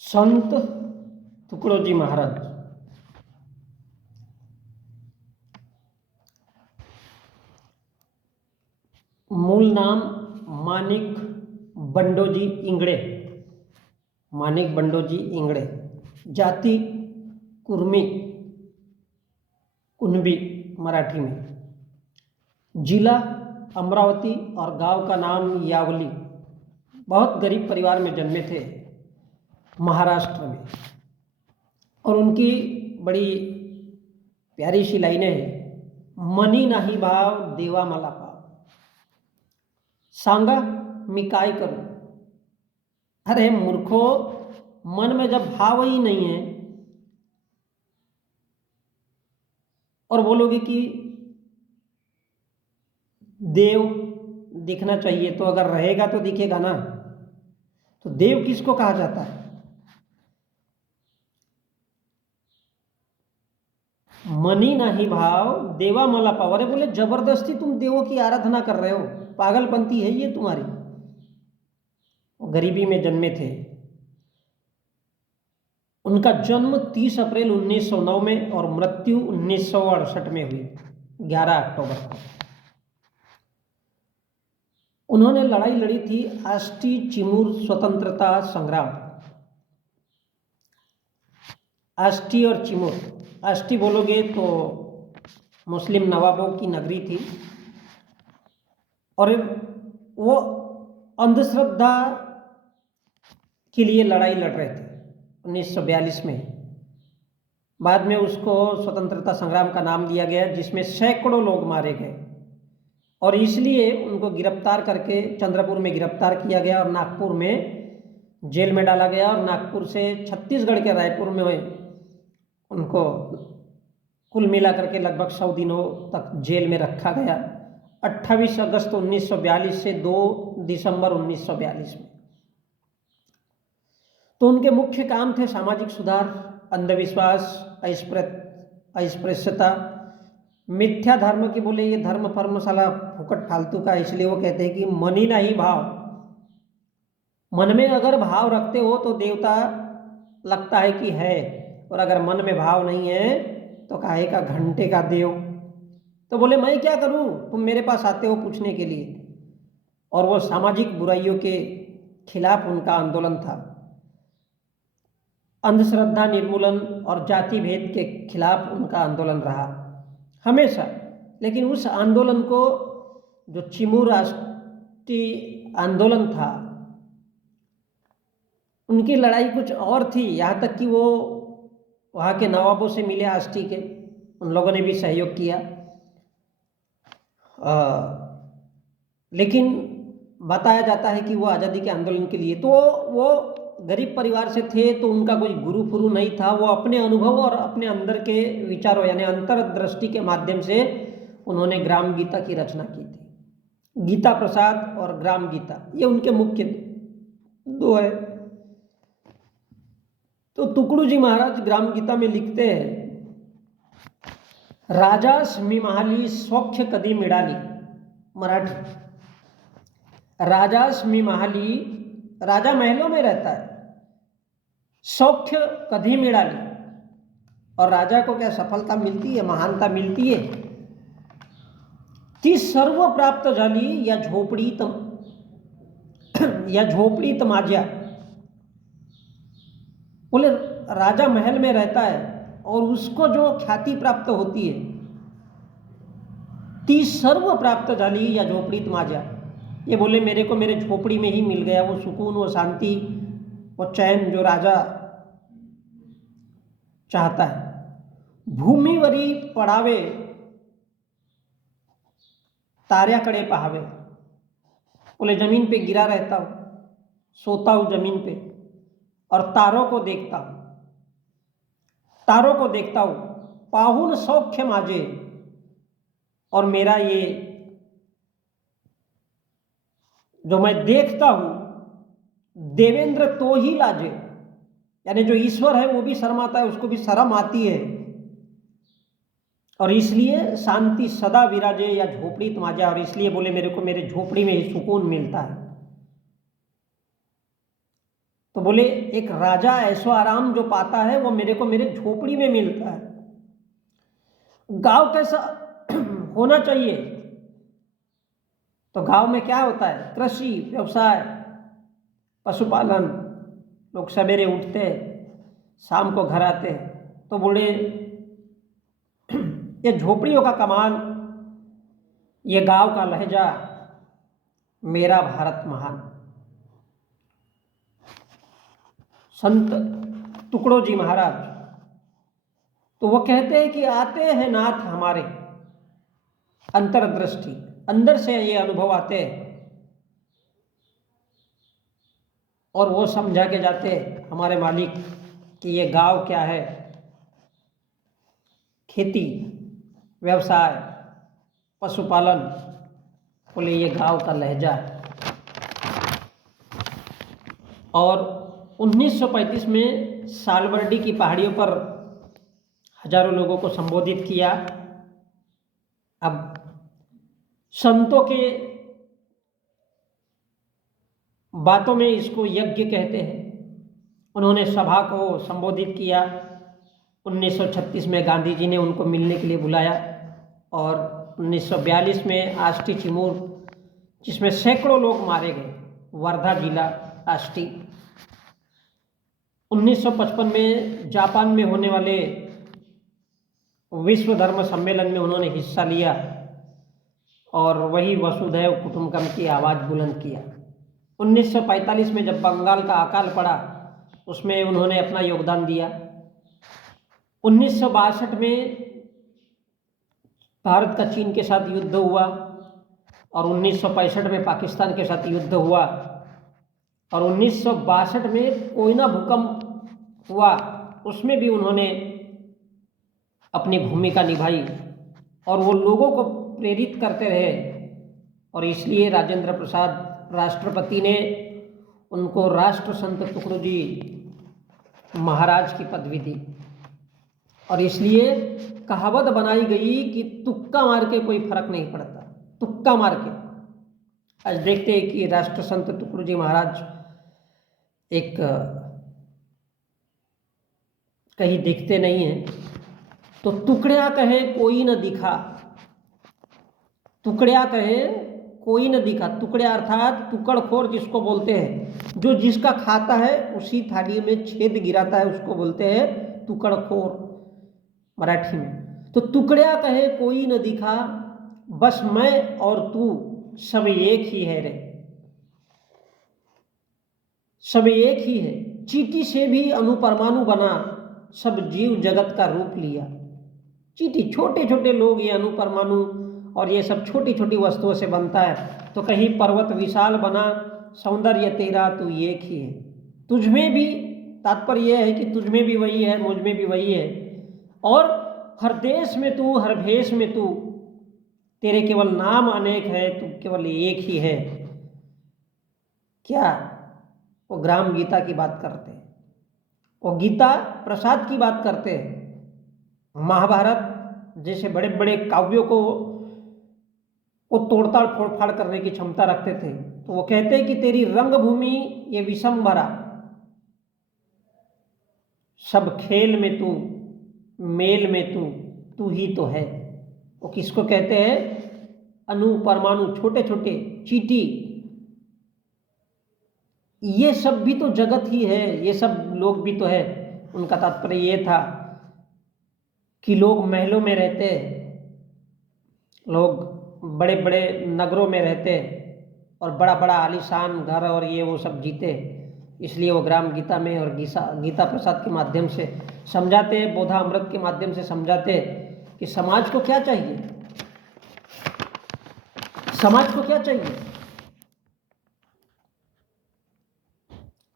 संत तुकडोजी महाराज। मूल नाम माणिक बंडोजी इंगळे। माणिक बंडोजी इंगळे। जाति कुर्मी कुणबी मराठी में। जिला अमरावती और गांव का नाम यावली। बहुत गरीब परिवार में जन्मे थे महाराष्ट्र में। और उनकी बड़ी प्यारी सी लाइनें हैं। मनी नाही भाव देवा मला पाव, सांगा मी काय करूं। अरे मूर्खो, मन में जब भाव ही नहीं है और बोलोगे कि देव दिखना चाहिए, तो अगर रहेगा तो दिखेगा ना। तो देव किसको कहा जाता है? मनी नाही भाव देवा मला पाव। अरे बोले जबरदस्ती तुम देवों की आराधना कर रहे हो, पागलपंती है ये तुम्हारी। गरीबी में जन्मे थे। उनका जन्म 30 अप्रैल 1909 में और मृत्यु 1968 में हुई, 11 अक्टूबर को। उन्होंने लड़ाई लड़ी थी आष्टी चिमूर स्वतंत्रता संग्राम। आष्टी और चिमूर, आष्टी बोलोगे तो मुस्लिम नवाबों की नगरी थी और वो अंधश्रद्धा के लिए लड़ाई लड़ रहे थे 1942 में। बाद में उसको स्वतंत्रता संग्राम का नाम दिया गया, जिसमें सैकड़ों लोग मारे गए और इसलिए उनको गिरफ्तार करके चंद्रपुर में गिरफ्तार किया गया और नागपुर में जेल में डाला गया। और नागपुर से छत्तीसगढ़ के रायपुर में उनको कुल मिला करके लगभग 100 दिनों तक जेल में रखा गया, 28 अगस्त 1942 से 2 दिसंबर 1942 में। तो उनके मुख्य काम थे सामाजिक सुधार, अंधविश्वास, अस्पृश्यता, मिथ्या धर्म की। बोले ये धर्म फर्म साला फुकट फालतू का, इसलिए वो कहते हैं कि मनी नहीं भाव। मन में अगर भाव रखते हो तो देवता लगता है कि है, और अगर मन में भाव नहीं है तो काहे का घंटे का देव। तो बोले मैं क्या करूं, तुम मेरे पास आते हो पूछने के लिए। और वो सामाजिक बुराइयों के खिलाफ उनका आंदोलन था, अंधश्रद्धा निर्मूलन और जाति भेद के खिलाफ उनका आंदोलन रहा हमेशा। लेकिन उस आंदोलन को, जो चिमूर आष्टी आंदोलन था, उनकी लड़ाई कुछ और थी। यहाँ तक कि वो वहाँ के नवाबों से मिले आष्टी के, उन लोगों ने भी सहयोग किया। लेकिन बताया जाता है कि वो आज़ादी के आंदोलन के लिए, तो वो गरीब परिवार से थे, तो उनका कोई गुरु फुरु नहीं था। वो अपने अनुभव और अपने अंदर के विचारों यानी अंतर्दृष्टि के माध्यम से उन्होंने ग्राम गीता की रचना की थी। गीता प्रसाद और ग्राम गीता, ये उनके मुख्य दो है। तो तुकडोजी महाराज ग्राम गीता में लिखते हैं, राजास मी महाली सौख्य कधी मिळाली। मराठी, राजास मी महाली, राजा महलों में रहता है, सौख्य कधी मिळाली। और राजा को क्या सफलता मिलती है, महानता मिलती है? ती सर्व प्राप्त झाली या झोपडीत माझ्या। बोले राजा महल में रहता है और उसको जो ख्याति प्राप्त होती है, ती सर्व प्राप्त झाली या झोपडीत माझ्या। ये बोले मेरे को मेरे झोपड़ी में ही मिल गया वो सुकून, वो शांति, वो चैन जो राजा चाहता है। भूमीवरी पडावे ताऱ्याकडे पहावे। बोले जमीन पे गिरा रहता हूँ, सोता हूँ जमीन पे और तारों को देखता हूँ, तारों को देखता हूँ। पाहुन सौख्य माझे, और मेरा ये जो मैं देखता हूँ, देवेंद्र तो ही लाजे, यानी जो ईश्वर है वो भी शर्माता है, उसको भी शर्म आती है। और इसलिए शांति सदा विराजे या झोपड़ी माझ्या। और इसलिए बोले मेरे को मेरे झोपड़ी में ही सुकून मिलता है। तो बोले एक राजा ऐशो आराम जो पाता है वो मेरे को मेरे झोपड़ी में मिलता है। गांव कैसा होना चाहिए? तो गांव में क्या होता है? कृषि, व्यवसाय, पशुपालन। लोग सवेरे उठते, शाम को घर आते। तो बोले ये झोपड़ियों का कमाल, ये गांव का लहजा, मेरा भारत महान। संत टुकड़ो जी महाराज तो वो कहते हैं कि आते हैं नाथ हमारे अंतर्दृष्टि, अंदर से ये अनुभव आते हैं और वो समझा के जाते हमारे मालिक कि ये गांव क्या है, खेती, व्यवसाय, पशुपालन, बोले ये गांव का लहजा है। और 1935 में सालबर्डी की पहाड़ियों पर हजारों लोगों को संबोधित किया। अब संतों के बातों में इसको यज्ञ कहते हैं। उन्होंने सभा को संबोधित किया। 1936 में गांधी जी ने उनको मिलने के लिए बुलाया और 1942 में आष्टी चिमूर, जिसमें सैकड़ों लोग मारे गए, वर्धा जिला आष्टी। 1955 में जापान में होने वाले विश्व धर्म सम्मेलन में उन्होंने हिस्सा लिया और वही वसुधैव कुटुंबकम की आवाज़ बुलंद किया। 1945 में जब बंगाल का अकाल पड़ा उसमें उन्होंने अपना योगदान दिया। 1962 में भारत का चीन के साथ युद्ध हुआ और 1965 में पाकिस्तान के साथ युद्ध हुआ और 1962 में कोयना भूकंप हुआ, उसमें भी उन्होंने अपनी भूमिका निभाई और वो लोगों को प्रेरित करते रहे और इसलिए राजेंद्र प्रसाद राष्ट्रपति ने उनको राष्ट्र संत टुकड़ो जी महाराज की पदवी दी। और इसलिए कहावत बनाई गई कि तुक्का मार के कोई फर्क नहीं पड़ता, तुक्का मार के। आज देखते हैं कि राष्ट्र संत टुकड़ो जी महाराज एक कहीं दिखते नहीं हैं, तो टुकड़िया कहे कोई न दिखा, टुकड़िया कहे कोई न दिखा। टुकड़िया अर्थात टुकड़खोर जिसको बोलते हैं, जो जिसका खाता है उसी थाली में छेद गिराता है, उसको बोलते हैं टुकड़खोर मराठी में। तो टुकड़िया कहे कोई न दिखा, बस मैं और तू सब एक ही है रे, सब एक ही है। चींटी से भी अणुपरमाणु बना, सब जीव जगत का रूप लिया। चींटी, छोटे छोटे लोग, ये अणुपरमाणु और ये सब छोटी छोटी वस्तुओं से बनता है। तो कहीं पर्वत विशाल बना, सौंदर्य तेरा तू एक ही है। तुझ में भी, तात्पर्य यह है कि तुझ में भी वही है, मुझ में भी वही है। और हर देश में तू, हर भेष में तू, तेरे केवल नाम अनेक है, तू केवल एक ही है। क्या वो ग्राम गीता की बात करते हैं, वो गीता प्रसाद की बात करते हैं। महाभारत जैसे बड़े बड़े काव्यों को वो तोड़ताड़ फोड़फाड़ करने की क्षमता रखते थे। तो वो कहते हैं कि तेरी रंगभूमि ये विषंबरा, सब खेल में तू, मेल में तू, तू ही तो है। वो किसको कहते हैं? अणु परमाणु, छोटे छोटे चींटी, ये सब भी तो जगत ही है, ये सब लोग भी तो है। उनका तात्पर्य ये था कि लोग महलों में रहते, लोग बड़े बड़े नगरों में रहते और बड़ा बड़ा आलीशान घर और ये वो सब जीते। इसलिए वो ग्राम गीता में और गीता प्रसाद के माध्यम से समझाते, बोधा अमृत के माध्यम से समझाते कि समाज को क्या चाहिए, समाज को क्या चाहिए।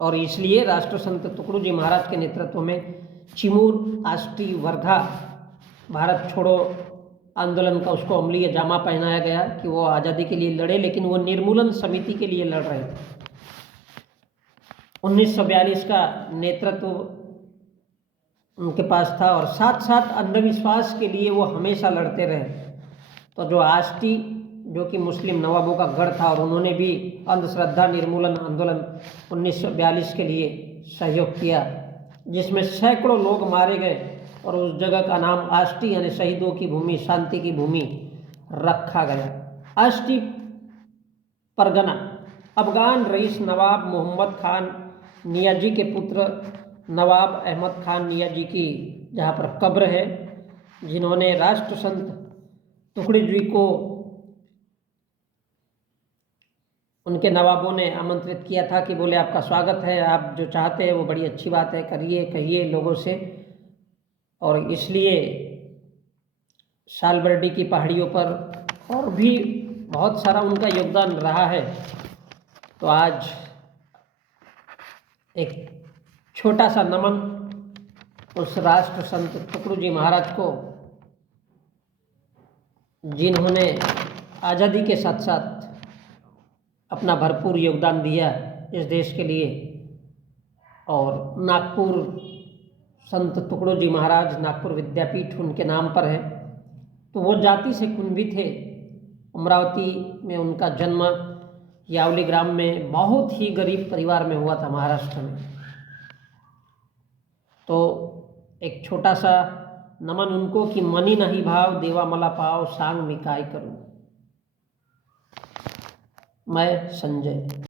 और इसलिए राष्ट्र संत टुकड़ो जी महाराज के नेतृत्व में चिमूर, आष्टी, वर्धा भारत छोड़ो आंदोलन का उसको अमलीय जामा पहनाया गया कि वो आज़ादी के लिए लड़े, लेकिन वो निर्मूलन समिति के लिए लड़ रहे थे। 1942 का नेतृत्व उनके पास था और साथ साथ अंधविश्वास के लिए वो हमेशा लड़ते रहे। तो जो आष्टी जो कि मुस्लिम नवाबों का गढ़ था, और उन्होंने भी अंधश्रद्धा निर्मूलन आंदोलन 1942 के लिए सहयोग किया, जिसमें सैकड़ों लोग मारे गए और उस जगह का नाम आष्टी यानी शहीदों की भूमि, शांति की भूमि रखा गया। आष्टी परगना अफगान रईस नवाब मोहम्मद खान नियाजी के पुत्र नवाब अहमद खान नियाजी की जहाँ पर कब्र है, जिन्होंने राष्ट्र संत टुकड़ी जी को उनके नवाबों ने आमंत्रित किया था कि बोले आपका स्वागत है, आप जो चाहते हैं वो बड़ी अच्छी बात है, करिए कहिए लोगों से। और इसलिए सालबर्डी की पहाड़ियों पर और भी बहुत सारा उनका योगदान रहा है। तो आज एक छोटा सा नमन उस राष्ट्र संत टुकड़ू जी महाराज को, जिन्होंने आज़ादी के साथ साथ अपना भरपूर योगदान दिया इस देश के लिए। और नागपुर संत टुकड़ू जी महाराज नागपुर विद्यापीठ उनके नाम पर है। तो वो जाति से कुंभी थे। अमरावती में उनका जन्म यावली ग्राम में बहुत ही गरीब परिवार में हुआ था, महाराष्ट्र में। तो एक छोटा सा नमन उनको कि मनी नहीं भाव देवा मला पाव सांग मिकाई करूं। मैं संजय।